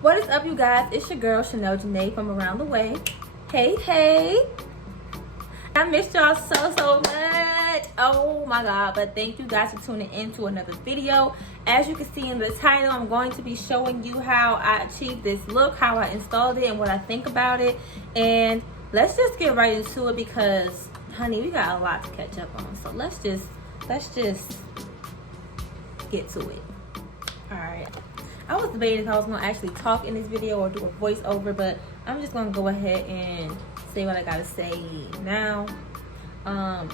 What is up, you guys? It's your girl Shanelle.janai from around the way. Hey. I missed y'all so much. Oh my god. But thank you guys for tuning in to another video. As you can see in the title, I'm going to be showing you how I achieved this look, how I installed it, and what I think about it. And let's just get right into it because, honey, we got a lot to catch up on. So let's just get to it. Alright. I was debating if I was going to actually talk in this video or do a voiceover, but I'm just going to go ahead and say what I got to say now.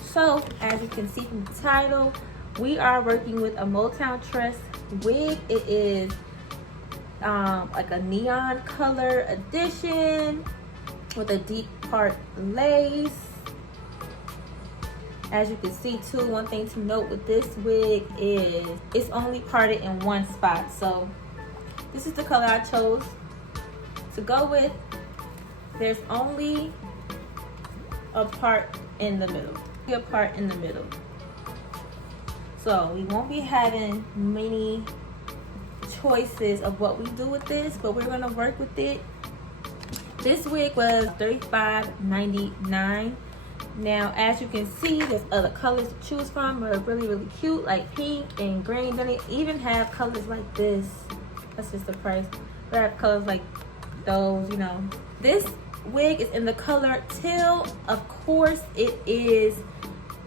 So, as you can see from the title, we are working with a Motown Tress wig. It is like a neon color edition with a deep part lace. As you can see too, one thing to note with this wig is it's only parted in one spot. So this is the color I chose to go with. There's only a part in the middle. So we won't be having many choices of what we do with this, but we're gonna work with it. This wig was $35.99. Now, as you can see, there's other colors to choose from. They're really cute, like pink and green. Then they even have colors like this. That's just the price. They have colors like those, you know. This wig is in the color teal. Of course, it is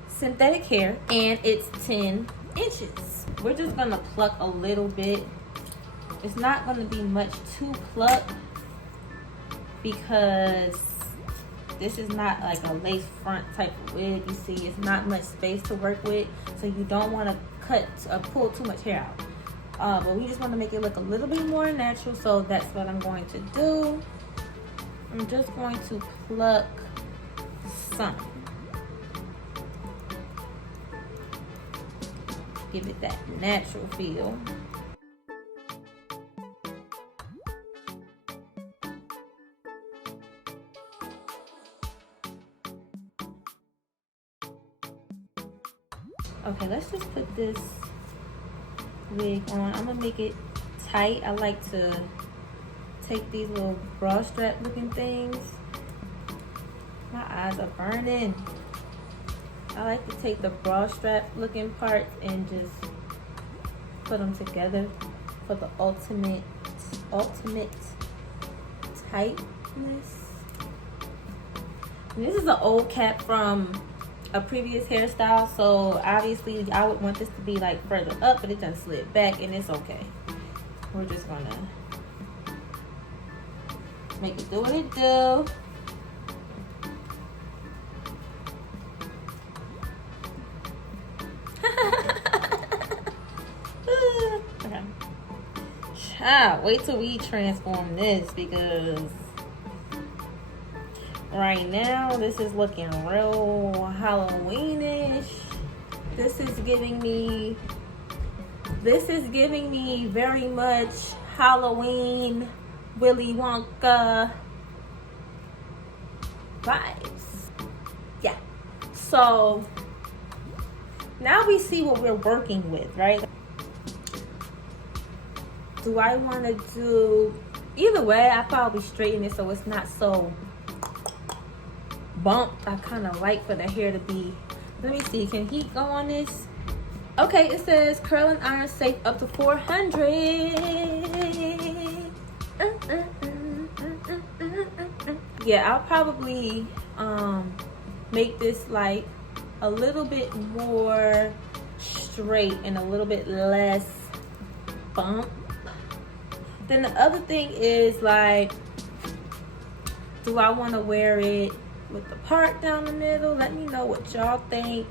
synthetic hair and it's 10 inches. We're just gonna pluck a little bit. It's not gonna be much to pluck because this is not like a lace front type of wig. You see, it's not much space to work with, so you don't want to cut or pull too much hair out. But we just want to make it look a little bit more natural, so that's what I'm going to do. I'm just going to pluck some. Give it that natural feel. Okay, let's just put this wig on. I'm gonna make it tight. I like to take these little bra strap looking things. My eyes are burning. I like to take the bra strap looking parts and just put them together for the ultimate tightness. And this is an old cap from a previous hairstyle, so obviously I would want this to be like further up, but it done slid back and it's okay. We're just gonna make it do what it do. Okay. Child, wait till we transform this because right now this is looking real Halloweenish. This is giving me very much Halloween Willy Wonka vibes. Yeah. So now we see what we're working with, right? Do I want to do either way? I probably straighten it so it's not so bumped. I kind of like for the hair to be. Let me see, can heat go on this? Okay, it says curl and iron safe up to 400. Yeah, I'll probably make this like a little bit more straight and a little bit less bump. Then the other thing is like, do I want to wear it with the part down the middle? Let me know what y'all think.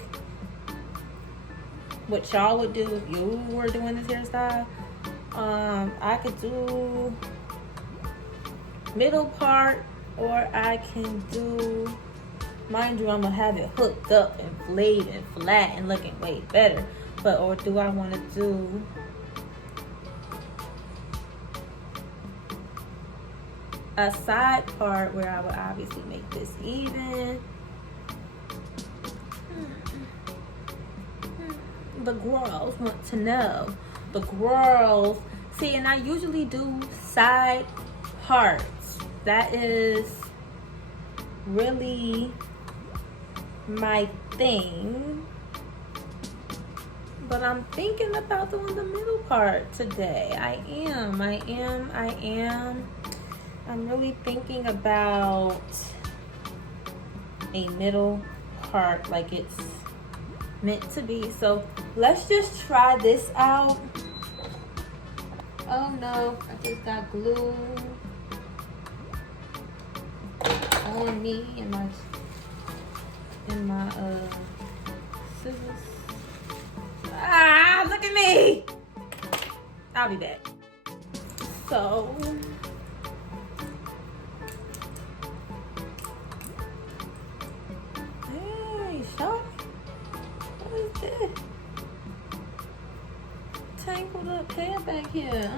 What y'all would do if you were doing this hairstyle. I could do middle part, or I can do, mind you, I'm gonna have it hooked up and flayed and flat and looking way better. But or do I want to do a side part where I would obviously make this even. The girls want to know. The girls See, and I usually do side parts. That is really my thing. But I'm thinking about doing the middle part today. I am. I'm really thinking about a middle part like it's meant to be. So let's just try this out. Oh no, I just got glue on me and my scissors. Ah, look at me. I'll be back. So hey, shorty, what is this? Tangled up hair back here.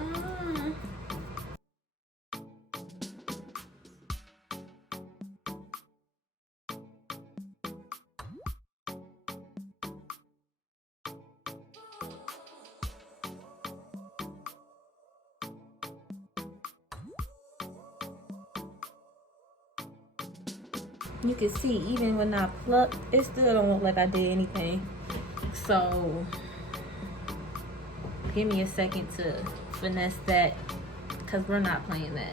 You can see even when I plucked, it still don't look like I did anything. So give me a second to finesse that, because we're not playing that.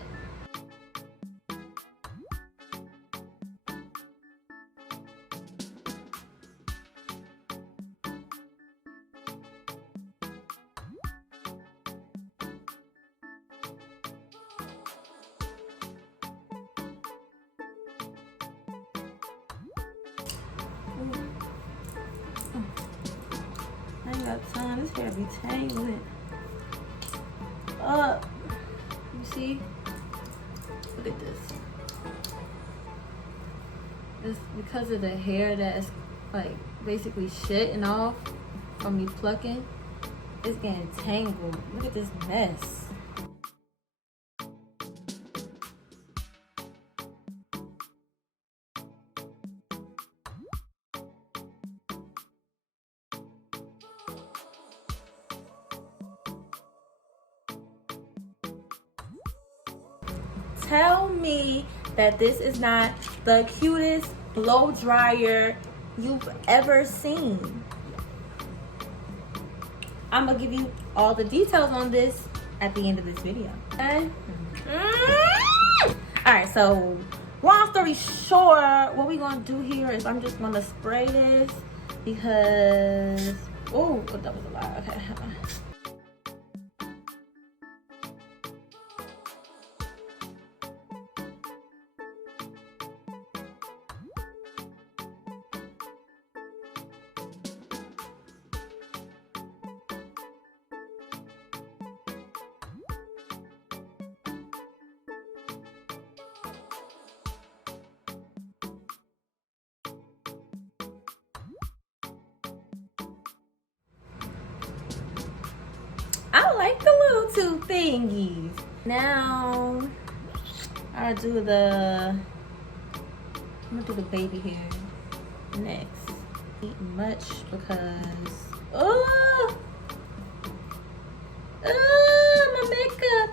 I ain't got time. This hair be tangling up. You see? Look at this. It's because of the hair that's like basically shedding off from me plucking. It's getting tangled. Look at this mess. Tell me that this is not the cutest blow dryer you've ever seen. I'm gonna give you all the details on this at the end of this video. Okay? All right, so long story short, what we're gonna do here is I'm just gonna spray this because, oh, that was a lot. Okay. I like the little two thingies. Now I'm gonna do the baby hair next. Eat much because my makeup.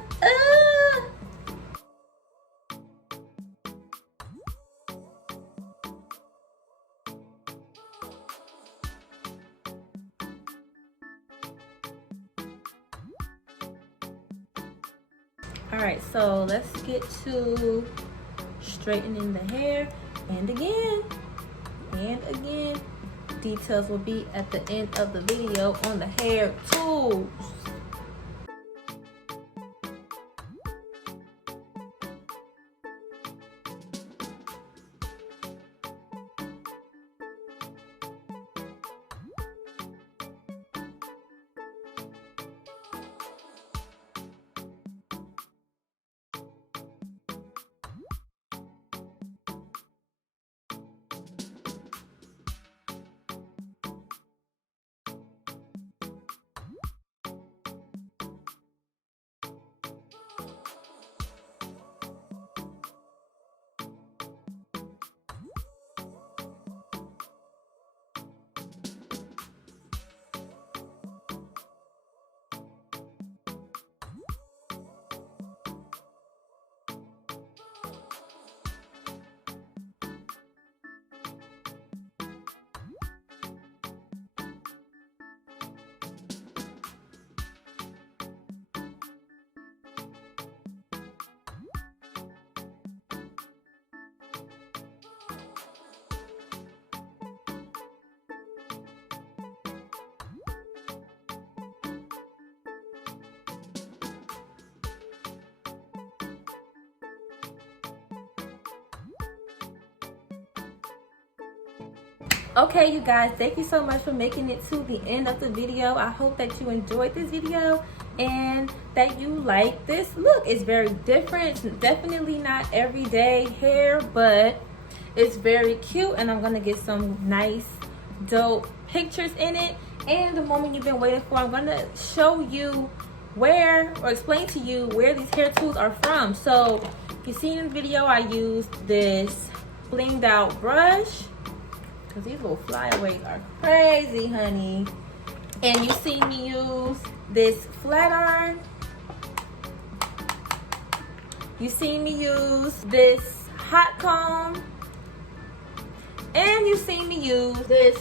All right, so let's get to straightening the hair, and again. Details will be at the end of the video on the hair tools. Okay, you guys, thank you so much for making it to the end of the video. I hope that you enjoyed this video and that you like this look. It's very different. It's definitely not everyday hair, but it's very cute, and I'm gonna get some nice dope pictures in it. And the moment you've been waiting for, I'm gonna show you where, or explain to you where these hair tools are from. So if you see in the video, I used this blinged out brush, because these little flyaways are crazy, honey. And you see me use this flat iron. You see me use this hot comb. And you see me use this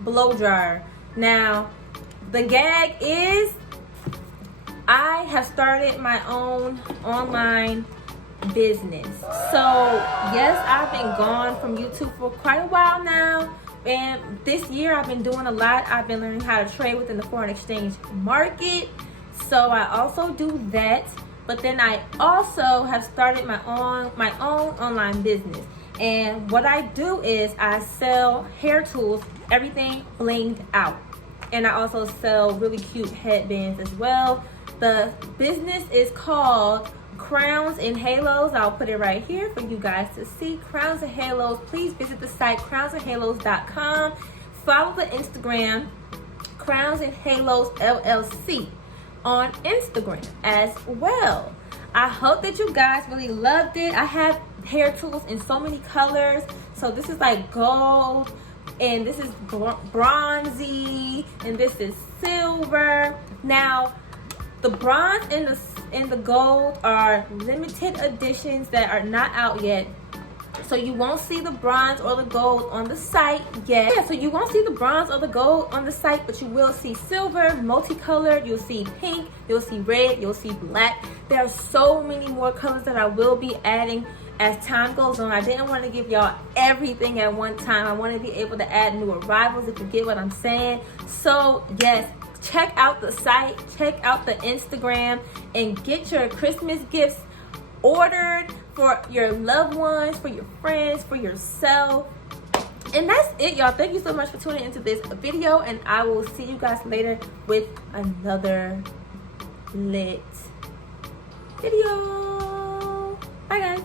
blow dryer. Now, the gag is I have started my own online business. So yes, I've been gone from YouTube for quite a while now, and this year I've been doing a lot. I've been learning how to trade within the foreign exchange market, so I also do that. But then I also have started my own online business, and what I do is I sell hair tools, everything blinged out, and I also sell really cute headbands as well. The business is called Crowns and Halos. I'll put it right here for you guys to see. Crowns and Halos. Please visit the site crownsandhalos.com. Follow the Instagram Crowns and Halos LLC on Instagram as well. I hope that you guys really loved it. I have hair tools in so many colors. So this is like gold, and this is bronzy, and this is silver. Now, the bronze and the gold are limited editions that are not out yet. So you won't see the bronze or the gold on the site yet. Yeah, so you won't see the bronze or the gold on the site, but you will see silver, multicolored, you'll see pink, you'll see red, you'll see black. There are so many more colors that I will be adding as time goes on. I didn't want to give y'all everything at one time. I want to be able to add new arrivals, if you get what I'm saying. So yes, check out the site, check out the Instagram, and get your Christmas gifts ordered for your loved ones, for your friends, for yourself. And that's it, y'all. Thank you so much for tuning into this video, and I will see you guys later with another lit video. Bye, guys.